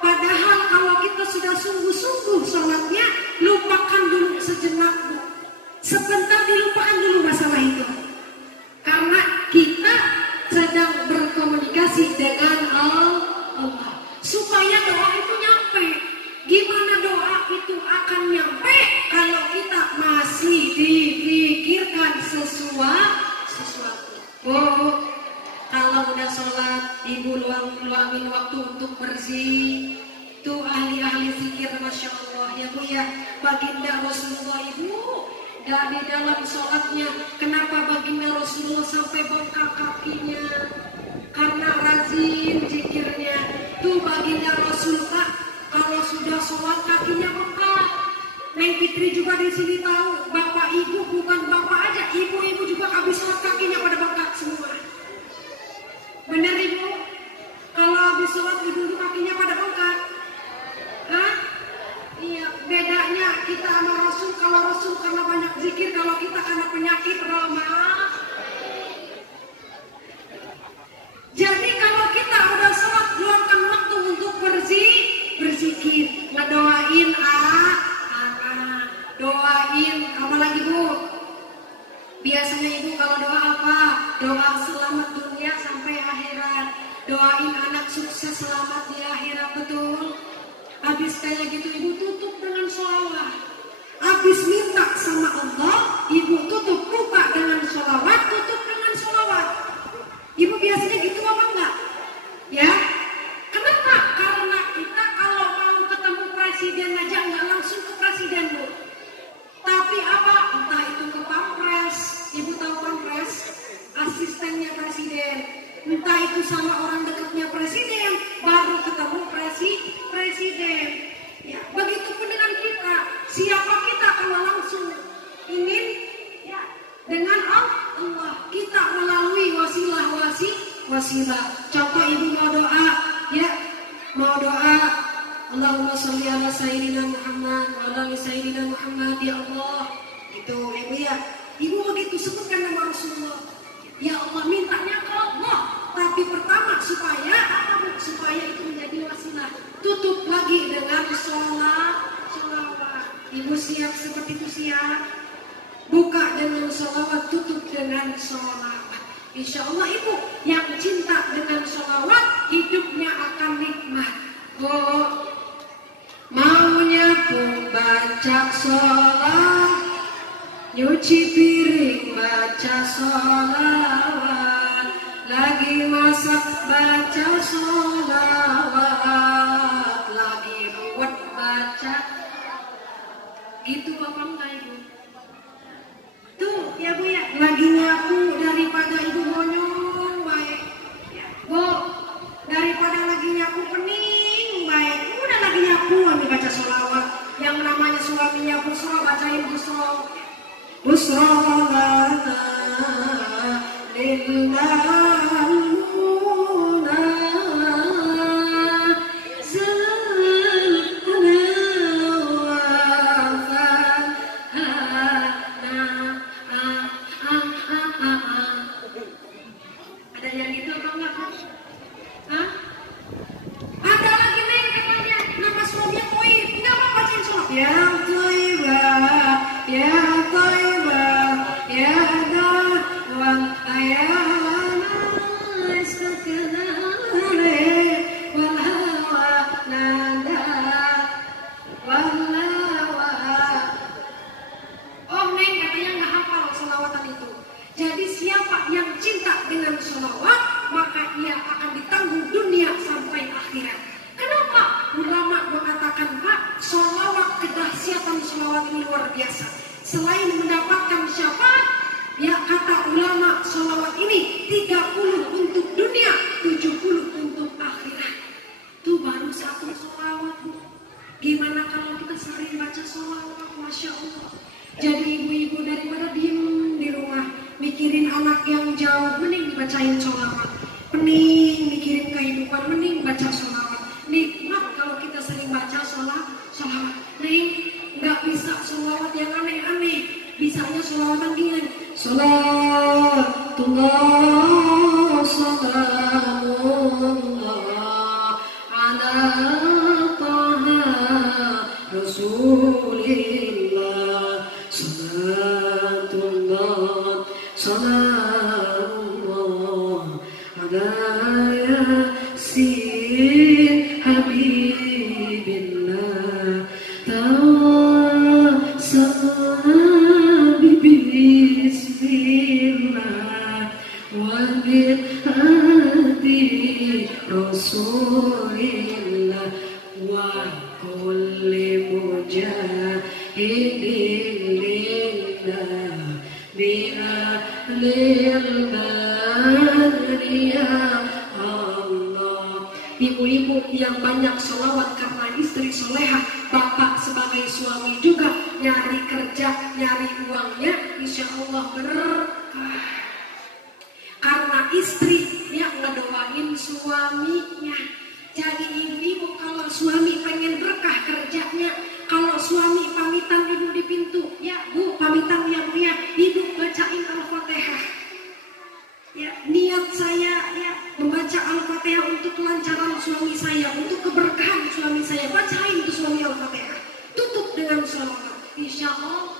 Padahal kalau kita sudah sungguh-sungguh sholatnya, lupakan dulu sejenak. Sebentar dilupakan dulu masalah itu. Karena kita sedang berkomunikasi dengan Allah. Supaya doa itu nyampe. Gimana doa itu akan nyampe kalau kita masih dipikirkan sesuatu. Oh, kalau udah sholat, ibu luangkan meluangin waktu untuk berzikir. Tuh ahli-ahli zikir, Masya Allah ya Bu ya. Baginda Rasulullah Ibu dari dalam sholatnya, kenapa baginda Rasulullah sampai bengkak kakinya? Karena rajin zikirnya. Tuh baginda Rasulullah kalau sudah sholat kakinya bengkak. Neng Fitri juga di sini tahu, bapak ibu bukan bapak aja, ibu-ibu juga habis sholat kakinya pada bengkak semua. Bener Ibu? Kalau habis sholat ibu kakinya pada bengkak. Hah? Iya, bedanya kita sama Rasul. Kalau Rasul karena banyak zikir, kalau kita karena penyakit Roma. Jadi kalau kita udah sholat, luangkan waktu untuk berzikir, ngedoain anak, doain apa lagi Bu? Biasanya Ibu kalau doa apa? Doa selamat dunia sampai akhirat. Doain anak sukses selamat di akhirat, betul? Habis kayak gitu Ibu tutup dengan sholawat. Habis minta sama Allah, Ibu tutup, buka dengan sholawat, tutup dengan sholawat. Ibu biasanya gitu apa enggak? Ya? Kenapa? Karena kita kalau mau ketemu presiden aja enggak langsung ke presiden Bu. Tapi apa? Entah itu ke Pampres, Ibu tahu Pampres? Asistennya presiden. Entah itu sama orang dekatnya presiden, baru ketemu presiden. Ya, begitupun dengan kita. Siapa kita kalau langsung ingin ya dengan Allah, kita melalui wasilah. Contoh Ibu mau doa, ya, mau doa. Allahumma sholli ala sayyidina Muhammad wa ala sayyidina Muhammad ya Allah. Itu Ibu ya. Ibu begitu sebutkan nama Rasulullah. Ya Allah, mintanya ke Allah. Tapi pertama supaya apa Bu? Supaya itu menjadi wasilah. Tutup lagi dengan sholawat. Ibu siap seperti itu siap? Buka dengan sholawat, tutup dengan sholawat. Insya Allah Ibu yang cinta dengan sholawat, hidupnya akan nikmat. Oh, maunya pun baca sholawat, nyuci piring baca sholawat, lagi masak baca sholawat, lagi buat baca. Gitu apa enggak Ibu? Tuh ya Bu ya, lagi nyapu daripada Ibu monyong baik. Bu, daripada lagi nyapu pening baik. Udah lagi nyapu nih baca sholawat. Yang namanya suaminya Busro, bacain Busro. Busro lana lillahuna ada yang gitu apa enggak? Hah? Ada lagi Neng katanya nama suaminya Toib. Enggak apa bacain sholat. Ya Toibah, ya Toibah, ya Dawang ayana istakanale walawa nanda walawa. Oh Neng katanya nggak hafal sholawatan itu. Jadi siapa yang cinta dengan sholawat, maka ia akan ditanggung dunia sampai akhirat. Kenapa? Ulama mengatakan, Pak, sholawat, kedahsyatan sholawat ini luar biasa. Selain mendapatkan syafaat, ya kata ulama, sholawat ini 30 untuk dunia, 70 untuk akhirat. Itu baru satu sholawat. Gimana kalau kita sering baca sholawat? Masya Allah. Jadi ibu-ibu daripada diem di rumah, mikirin anak yang jauh, mending dibacain sholawat. Pening mikirin kehidupan, mending baca sholawat. Nikmat kalau kita sering baca sholawat. Nih, nggak bisa sholawat yang aneh-aneh. Bisanya sholawatan gini. Salatullah, salamullah, ala taha rasulillah. Salatullah, salamullah, ala yasin habibillah. Tawassal bismillah Rasulillah wa kulli mujahidin lillah bi'ahlil badri ya Allah. Ibu-ibu yang banyak sholawat karena istri solehah, bapak sebagai suami juga nyari kerja, nyari uangnya, insya Allah berkah. Karena istri yang ngedoain suaminya. Jadi ibu-ibu kalau suami pengen berkah kerjanya, kalau suami pamitan ibu di pintu, ya bu pamitan ya bu ya, ibu bacain Al-Fatihah. Ya, niat saya ya membaca Al-Fatihah untuk kelancaran suami saya, untuk keberkahan suami saya. Bacain tuh suami Al-Fatihah. Tutup dengan sholawat. Insya Allah.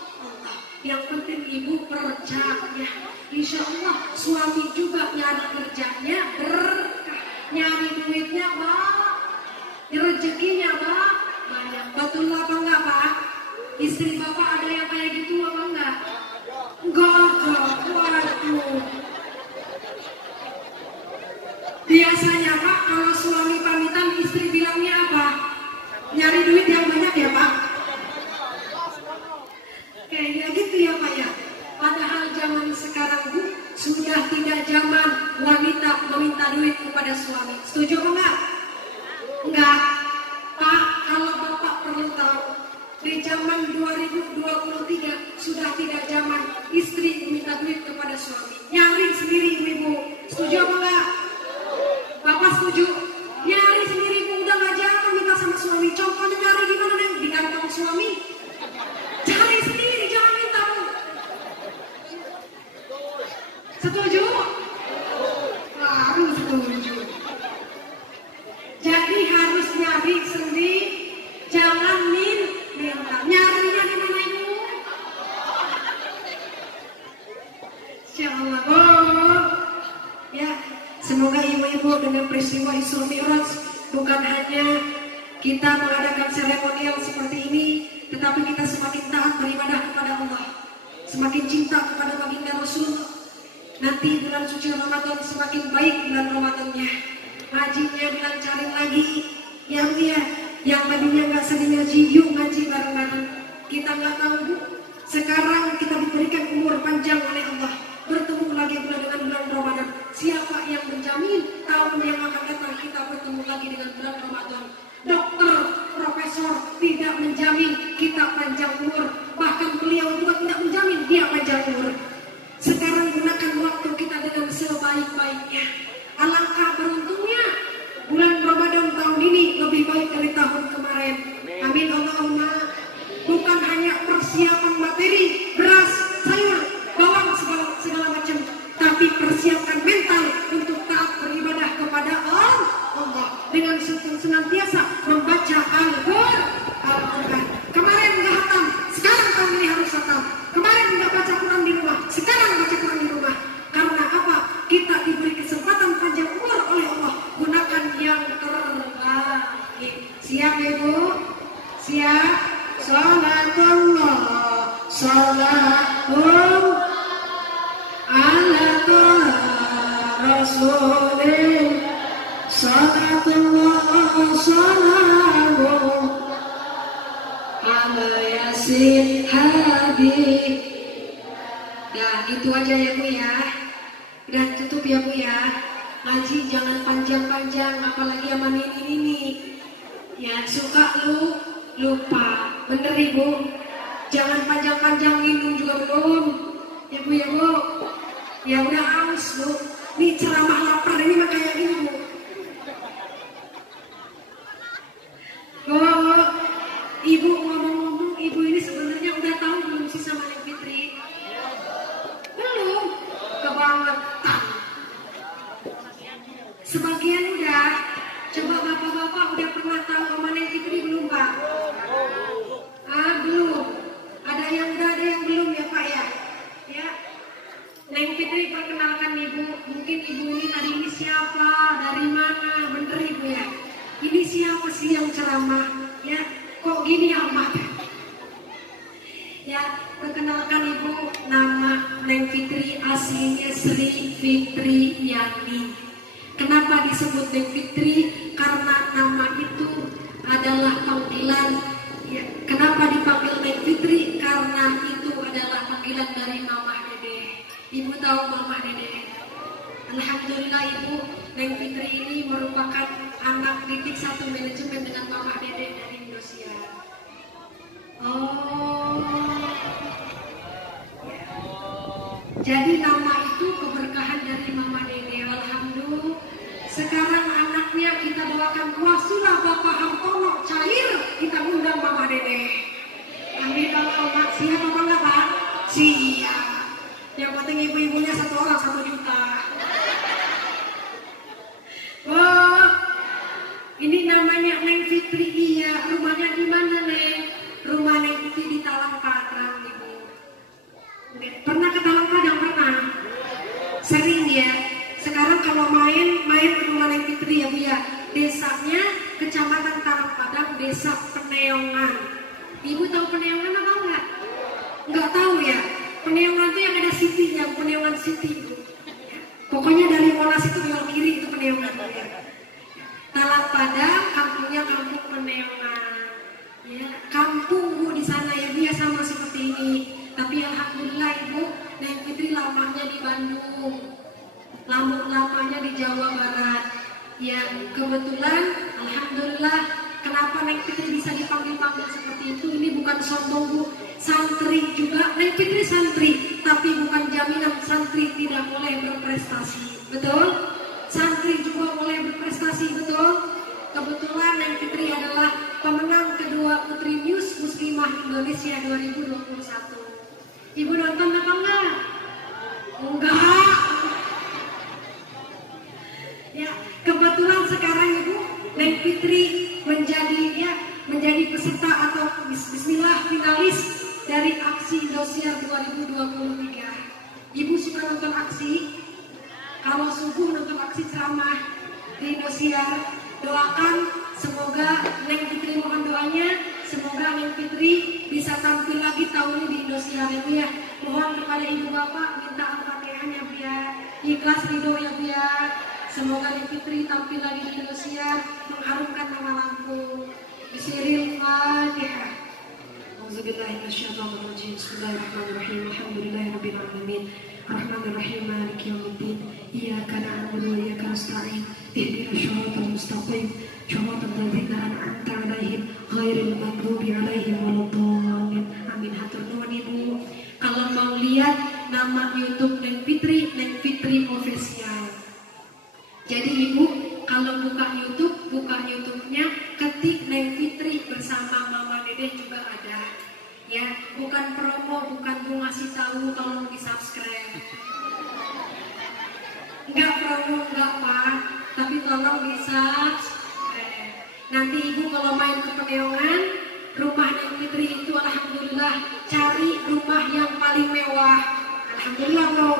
Yang penting ibu percaya. Insya Allah suami juga nyari kerjanya berkah, nyari duitnya pak, rezekinya pak banyak. Betul apa enggak pak? Istri bapak ada yang kayak gitu apa enggak? Enggak. Waduh. Biasanya pak kalau suami pamitan istri bilangnya apa? Nyari duit yang banyak ya pak? Kayaknya gitu ya pak ya. Padahal zaman sekarang bu sudah tidak zaman wanita meminta duit kepada suami. Setuju apa enggak? Enggak. Pak, kalau bapak perlu tahu, di zaman 2023 sudah tidak zaman istri meminta duit kepada suami. Nyari sendiri ibu-ibu. Setuju apa enggak? Bapak setuju? Nyari sendiri ibu, udah gak jangan minta sama suami. Contohnya nyari di mana nih? Di kantong suami. Cari sendiri, jangan minta bu. Setuju? Harus setuju. Jadi harus nyari sendiri, jangan minta. Nyarinya di mana ibu? Insya Allah bu. Ya, semoga ibu-ibu dengan peristiwa Isra Mi'raj bukan hanya kita mengadakan seremonial seperti ini, tetapi kita semakin taat beribadah kepada Allah, semakin cinta kepada baginda Rasul. Nanti bulan suci Ramadan semakin baik bulan Ramadannya, ngajinya dilancarin lagi, ya bu ya. Yang tadinya nggak sering ngaji, yuk ngaji bareng-bareng. Kita nggak tahu bu, sekarang kita diberikan umur panjang oleh Allah, bertemu lagi dengan bulan Ramadan. Siapa yang menjamin tahun yang akan datang kita bertemu lagi dengan bulan Ramadan? Dokter, profesor tidak menjamin kita panjang umur. Bahkan beliau juga tidak menjamin dia panjang umur. Sekarang gunakan waktu kita dengan sebaik-baiknya. Alangkah beruntungnya bulan Ramadan tahun ini lebih baik dari tahun kemarin. Amin Allahumma. Bukan hanya persiapan materi, beras, sayur, bawang, segala macam, tapi persiapkan mental untuk taat beribadah kepada Allah dengan senantiasa membaca Al-Quran. Kemarin nggak hatam, sekarang tahun ini harus hatam. Kemarin nggak baca Quran di rumah, sekarang baca Quran di rumah. Karena apa? Kita diberi kesempatan panjang umur oleh Allah. Gunakan yang terbaik. Siap ya bu? Siap? Salatullah, salatul ala Rasulil, salatullah, salamun ala yasin habib. Nah itu aja ya bu ya. Udah tutup ya bu ya. Ngaji jangan panjang-panjang, apalagi sama ini. Ya suka lupa. Bener ibu. Jangan panjang-panjang, minum juga belum. Ya bu ya bu. Ya udah haus bu. Ini ceramah lapar ini mah kayak gini bu. Bu, ibu ngomong-ngomong, ibu ini sebenarnya udah tahu belum sih sama Neng Fitri? Belum. Kebangetan. Sebagian udah. Coba bapak-bapak udah pernah tahu sama Neng Fitri belum pak? Belum. Ada yang udah, ada yang belum ya pak ya? Ya. Neng Fitri perkenalkan ibu. Mungkin ibu ini tadi ini siapa? Dari mana? Bener ibu ya? Ini siapa sih yang ceramah? Ya. Kok gini amat? Ya. Perkenalkan ibu. Nama Neng Fitri aslinya Sri Fitri Yani. Kenapa disebut Neng Fitri? Neng Fitri ini merupakan anak didik satu manajemen dengan Mama Dede dari Indosiar. Oh, jadi nama itu keberkahan dari Mama Dede. Alhamdulillah. Sekarang anaknya kita doakan wasilah Bapak Hartono cair, kita undang Mama Dede. Amin Allah. Siap apa enggak Pak? Siap. Yang penting ibu-ibunya 1 orang 1 juta. Oh, ini namanya Neng Fitri. Iya, rumahnya di mana Neng? Rumah Neng Fitri di Talang Padang, Ibu. Pernah ke Talang Padang? Pernah. Sering ya. Sekarang kalau main ke rumah Neng Fitri ya Bu ya. Desanya Kecamatan Talang Padang, Desa Peneongan. Ibu tahu Peneongan apa enggak? Enggak tahu ya. Peneongan itu yang ada city-nya, Peneongan City Bu. Pokoknya dari Monas itu belok kiri itu Peneongan ya. Talang Padang, kampungnya kampung Peneongan. Ya, kampung Bu di sana ya Bu ya, sama seperti ini. Tapi alhamdulillah Ibu, Neng Fitri lamanya di Bandung. Lamanya di Jawa Barat. Ya, kebetulan alhamdulillah kenapa Neng Fitri bisa dipanggil-panggil seperti itu? Ini bukan sombong Bu. Santri juga, Neng Fitri santri, tapi bukan jaminan santri tidak boleh berprestasi. Betul? Santri juga boleh berprestasi, betul? Kebetulan Neng Fitri adalah pemenang kedua Putri News Muslimah Indonesia 2021. Ibu nonton apa enggak? Enggak. Ya, kebetulan sekarang Ibu Neng Fitri menjadi peserta atau bismillah finalis dari aksi Indosiar 2023. Ibu suka nonton aksi? Kalau subuh nonton aksi ceramah di Indosiar, doakan semoga Neng Fitri, mohon doanya semoga Neng Fitri bisa tampil lagi tahun ini di Indosiar ya Bu ya. Mohon kepada Ibu Bapak minta Al-Fatihah ya Bu ya. Ikhlas ridho ya Bu ya. Semoga Neng Fitri tampil lagi di Indosiar mengharumkan nama Lampung. Bismillahirrahmanirrahim. Auzubillahiminasyaitonirrajim. Bismillahirrahmanirrahim. Alhamdulillahirabbil alamin. Arrahmanirrahim. Maliki yaumiddin. Iyyaka na'budu wa iyyaka nasta'in. Ihdinas shiratal mustaqim. Shiratal ladzina an'amta 'alaihim ghairil maghdubi 'alaihim waladdallin. Amin. Hatur nuhun Ibu. Kalau mau lihat nama YouTube Neng Fitri Official. Jadi Ibu kalau buka YouTube-nya ketik Neng Fitri bersama Mama Dede juga ada. Ya, bukan promo, bukan mau ngasih tahu kalau mau di-subscribe. Enggak promo, enggak Pak, tapi tolong di-subscribe. Nanti Ibu kalau main ke Peneongan, rumah Neng Fitri itu alhamdulillah cari rumah yang paling mewah. Alhamdulillah bro.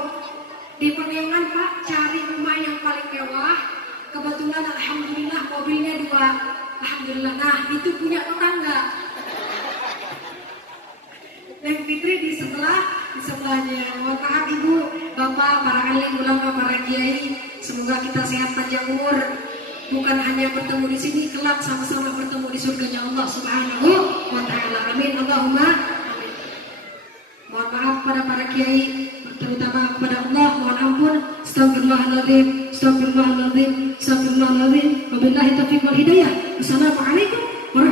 Di Peneongan Pak cari rumah yang paling mewah. Kebetulan alhamdulillah mobilnya 2. Alhamdulillah. Nah itu punya tetangga. Neng Fitri di sebelahnya. Mohon maaf Ibu, Bapak, para alim, ulama, para kiai. Semoga kita sehat panjang umur. Bukan hanya bertemu di sini, kelak sama-sama bertemu di surganya Allah Subhanahu wa Ta'ala. Amin. Allahumma amin. Mohon maaf pada para kiai, terutama kepada Allah, mohon ampun. Astagfirullahaladzim. Wabillahi taufiq wal hidayah. Wassalamualaikum warahmatullahi wabarakatuh.